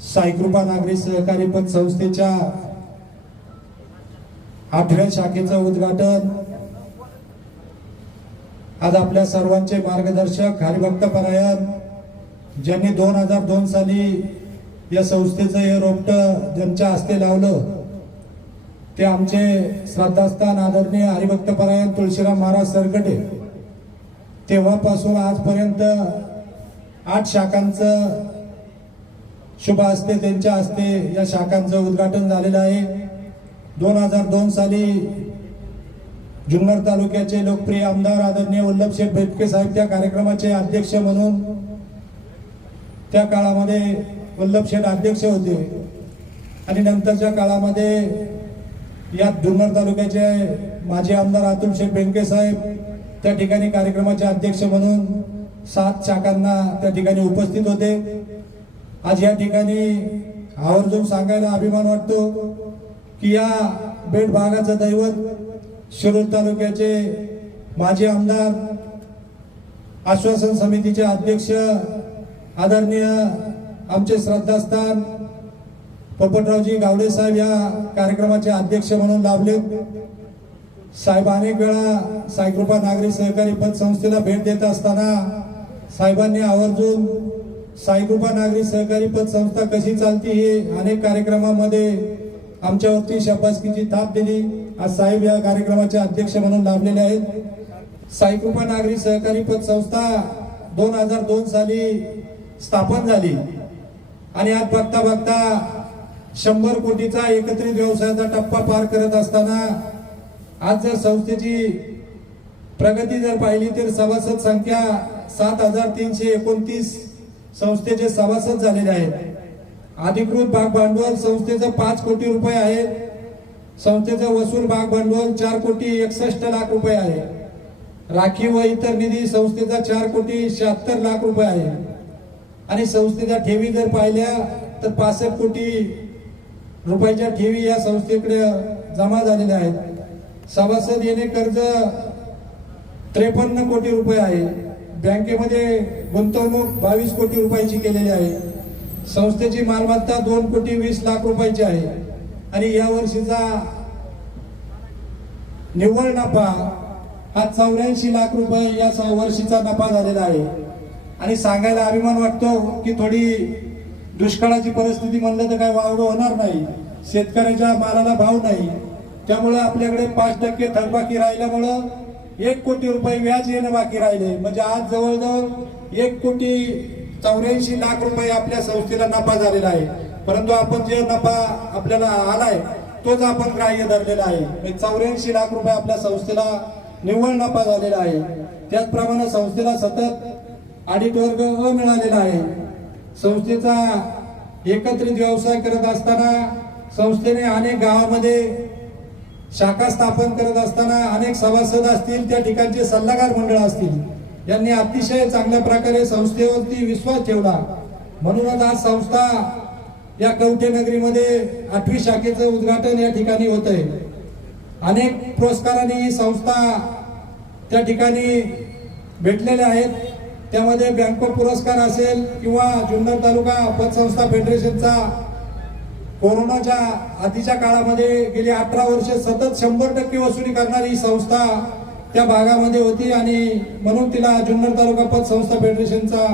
साईकृपा नागरी सहकारी पतसंस्थेच्या 8व्या शाखेचं उद्घाटन आज आपल्या सर्वांचे मार्गदर्शक हरिभक्तपरायण ज्यांनी 2002 साली या संस्थेचं हे रोपटं ज्यांच्या हस्ते लावलं ते आमचे श्रद्धास्थान आदरणीय हरिभक्तपरायण तुळशीराम महाराज सरकटे। तेव्हापासून आजपर्यंत 8 शाखांचं शुभ हस्ते त्यांच्या हस्ते या शाखांचं उद्घाटन झालेलं आहे। 2002 साली जुन्नर तालुक्याचे लोकप्रिय आमदार आदरणीय वल्लभशेठ बेटके साहेब त्या कार्यक्रमाचे अध्यक्ष म्हणून त्या काळामध्ये वल्लभशेठ अध्यक्ष होते आणि नंतरच्या काळामध्ये या जुन्नर तालुक्याचे माजी आमदार अतुल शेठ बेनके साहेब त्या ठिकाणी कार्यक्रमाचे अध्यक्ष म्हणून 7 शाखांना त्या ठिकाणी उपस्थित होते। आज या ठिकाणी आवर्जून सांगायला अभिमान वाटतो की या बेट भागाचं दैवत शिरूर तालुक्याचे माजी आमदार आश्वासन समितीचे अध्यक्ष आदरणीय आमचे श्रद्धास्थान पोपटरावजी गावडे साहेब या कार्यक्रमाचे अध्यक्ष म्हणून लाभले। साहेब अनेक वेळा साईकृपा नागरी सहकारी पतसंस्थेला भेट देत असताना साहेबांनी आवर्जून साईकृपा नागरी सहकारी पतसंस्था कशी चालती हे अनेक कार्यक्रमामध्ये आमच्यावरती शाबासकीची थाप दिली। आज साहेब या कार्यक्रमाचे अध्यक्ष म्हणून लाभलेले आहेत। साईकृपा नागरी सहकारी पतसंस्था 2002 साली स्थापन झाली आणि आज बघता बघता 100 कोटीचा एकत्रित व्यवसायाचा टप्पा पार करत असताना आज जर संस्थेची प्रगती जर पाहिली तर सभासद संख्या 7329 संस्थेचे सभासद झालेले आहेत। अधिकृत भाग भांडवल संस्थेचं 5 कोटी रुपये आहे। संस्थेचं वसूल भाग भांडवल 4 कोटी 61 लाख रुपये आहे। राखीव व इतर निधी संस्थेचा 4 कोटी 76 लाख रुपये आहे आणि संस्थेच्या ठेवी जर पाहिल्या तर 65 कोटी रुपयाच्या ठेवी या संस्थेकडे जमा झालेल्या आहेत। सभासद येणे कर्ज 53 कोटी रुपये आहे। बँकेमध्ये गुंतवणूक 22 कोटी रुपयाची केलेली आहे। संस्थेची मालमत्ता 2 कोटी 20 लाख रुपयाची आहे आणि या वर्षीचा निव्वळ नफा हा 84 लाख रुपये या वर्षीचा नफा झालेला आहे। आणि सांगायला अभिमान वाटतो की थोडी दुष्काळाची परिस्थिती म्हणलं तर काय वावडं होणार नाही। शेतकऱ्याच्या मालाला भाव नाही, त्यामुळे आपल्याकडे 5% थकबाकी राहिल्यामुळं 1 कोटी रुपये व्याज येणं बाकी राहिले। म्हणजे आज जवळजवळ 1 कोटी 84 लाख रुपये आपल्या संस्थेला नफा झालेला आहे। परंतु आपण जे नफा आपल्याला आलाय तोच आपण ग्राह्य धरलेला आहे। 84 लाख रुपये आपल्या संस्थेला निव्वळ नफा झालेला आहे। त्याचप्रमाणे संस्थेला सतत ऑडिट वर्ग मिळालेला आहे। संस्थेचा एकत्रित व्यवसाय करत असताना संस्थेने अनेक गावामध्ये शाखा स्थापन करत असताना अनेक सभासद असतील, त्या ठिकाणचे सल्लागार मंडळ असतील, यांनी अतिशय चांगल्या प्रकारे संस्थेवरती विश्वास ठेवला। म्हणूनच आज संस्था या कवठे नगरीमध्ये 8वी शाखेचं उद्घाटन या ठिकाणी होत आहे। अनेक पुरस्कारांनी ही संस्था त्या ठिकाणी भेटलेल्या आहेत। त्यामध्ये बँको पुरस्कार असेल किंवा जुन्नर तालुका पतसंस्था फेडरेशनचा कोरोनाच्या आधीच्या काळामध्ये गेली 18 वर्ष सतत 100% वसुली करणारी संस्था त्या भागामध्ये होती आणि म्हणून तिला जुन्नर तालुका पतसंस्था फेडरेशनचा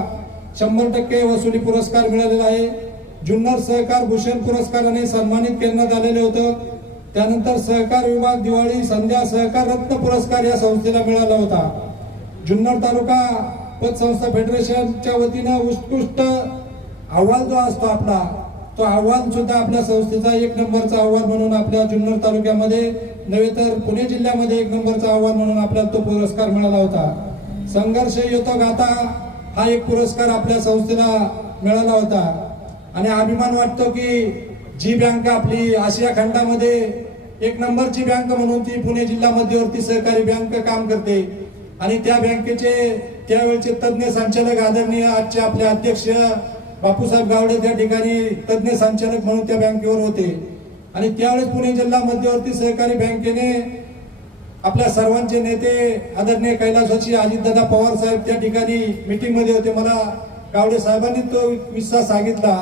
100% वसुली पुरस्कार मिळालेला आहे। जुन्नर सहकार भूषण पुरस्काराने सन्मानित करण्यात आलेले होतं। त्यानंतर सहकार विभाग दिवाळी संध्या सहकार रत्न पुरस्कार या संस्थेला मिळाला होता। जुन्नर तालुका पतसंस्था फेडरेशनच्या वतीनं उत्कृष्ट अहवाल जो असतो आपला, तो अहवाल सुद्धा आपल्या संस्थेचा 1 नंबरचा अहवाल म्हणून आपल्या जुन्नर तालुक्यामध्ये नव्हे तर पुणे जिल्ह्यामध्ये 1 नंबरचा अहवाल म्हणून आपल्याला तो पुरस्कार मिळाला होता। संघर्ष युतो गाथा हा एक पुरस्कार आपल्या संस्थेला मिळाला होता आणि अभिमान वाटतो की जी बँक आपली आशिया खंडामध्ये 1 नंबरची बँक म्हणून ती पुणे जिल्हा मध्यवर्ती सहकारी बँक काम करते आणि त्या बँकेचे त्यावेळचे तज्ञ संचालक आदरणीय आजचे आपले अध्यक्ष बापूसाहेब गावडे त्या ठिकाणी तज्ञ संचालक म्हणून त्या बँकेवर होते आणि त्यावेळेस पुणे जिल्हा मध्यवर्ती सहकारी बँकेने आपल्या सर्वांचे नेते आदरणीय कैलासवासी अजितदादा पवार साहेब त्या ठिकाणी मीटिंग मध्ये होते। मला गावडे साहेबांनी तो किस्सा सांगितला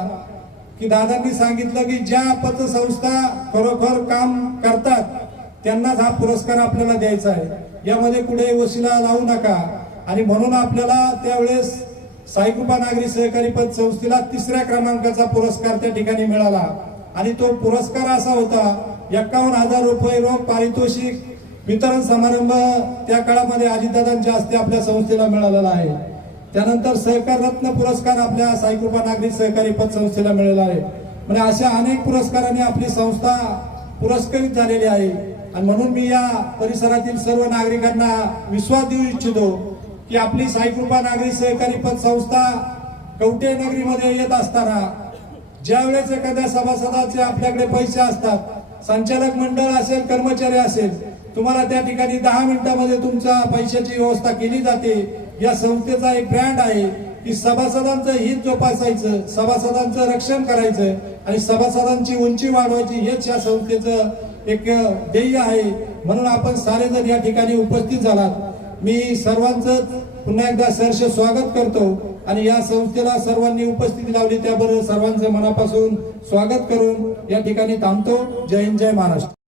की दादांनी सांगितलं की ज्या पतसंस्था खरोखर काम करतात त्यांनाच हा पुरस्कार आपल्याला द्यायचा आहे, यामध्ये कुठे वशिला लावू नका. आणि म्हणून आपल्याला त्यावेळेस साईकृपा नागरी सहकारी पतसंस्थेला 3ऱ्या क्रमांकाचा पुरस्कार त्या ठिकाणी मिळाला. आणि तो पुरस्कार असा होता 51,000 रुपये रोख पारितोषिक वितरण समारंभ त्या काळामध्ये अजितदादांच्या हस्ते आपल्या संस्थेला मिळालेला आहे. त्यानंतर सहकार रत्न पुरस्कार आपल्या साईकृपा नागरी सहकारी पतसंस्थेला मिळाला आहे. म्हणजे अशा अनेक पुरस्कारांनी आपली संस्था पुरस्कृत झालेली आहे. आणि म्हणून मी या परिसरातील सर्व नागरिकांना विश्वास देऊ इच्छितो की आपली साईकृपा नागरी सहकारी पतसंस्था कवठे नगरीमध्ये येत असताना ज्यावेळेस एखाद्या सभासदाचे आपल्याकडे पैसे असतात, संचालक मंडळ असेल, कर्मचारी असेल, तुम्हाला त्या ठिकाणी 10 मिनिटांमध्ये तुमच्या पैशाची व्यवस्था केली जाते. या संस्थेचा एक ब्रँड आहे की सभासदांचं हित जोपासायचं, सभासदांचं रक्षण करायचं आणि सभासदांची उंची वाढवायची, हेच या संस्थेचं एक ध्येय आहे. म्हणून आपण सारेजण या ठिकाणी उपस्थित झालात. मी सर्वांचं पुन्हा एकदा सहर्ष स्वागत करतो आणि या संस्थेला सर्वांनी उपस्थिती लावली त्याबद्दल सर्वांचं मनापासून स्वागत करून या ठिकाणी थांबतो. जय हिंद, जय महाराष्ट्र.